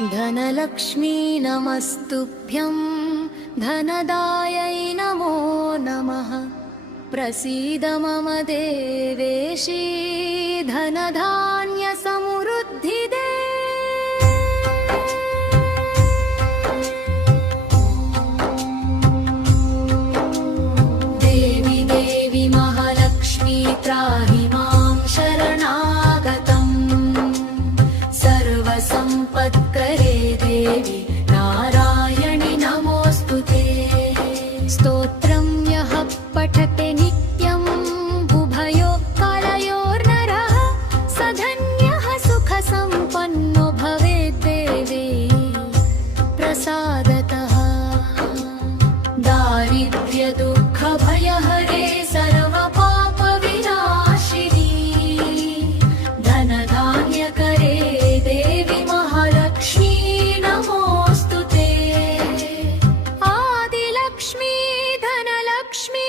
धनलक्ष्मी नमस्तुभ्यं धनदायै नमो नमः। प्रसीद मम देवेशी धनधान्यसमृद्धिदे। देवी देवी महालक्ष्मी त्राहि मां शरणागतम्। सर्वसम्पत्करे देवी नारायणि नमोऽस्तुते। स्तोत्रं यः पठते नित्यं उभयो कालयोर्नरः स धन्यः सुखसम्पन्नो भवेत् देवी प्रसादतः। दारिद्र्यदुःखभयहरे सर्वपापविनाशिनी धनधान्यकरे देवी महालक्ष्मी नमोऽस्तुते। आदिलक्ष्मी धनलक्ष्मी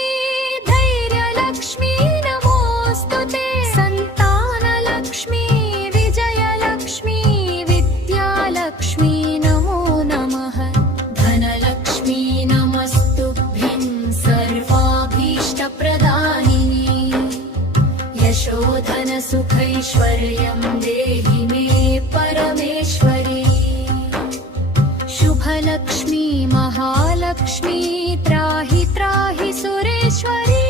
धैर्यलक्ष्मी नमोऽस्तुते। सन्तानलक्ष्मी विजयलक्ष्मी विद्यालक्ष्मी नमो नमः। धनलक्ष्मी नमस्तुभ्यं सर्वाभीष्टप्रदायिनी। यशोधनसुखैश्वर्यं देहि मे परमेश्वरी। शुभलक्ष्मी महालक्ष्मी त्राहि त्राहि सुरेश्वरी।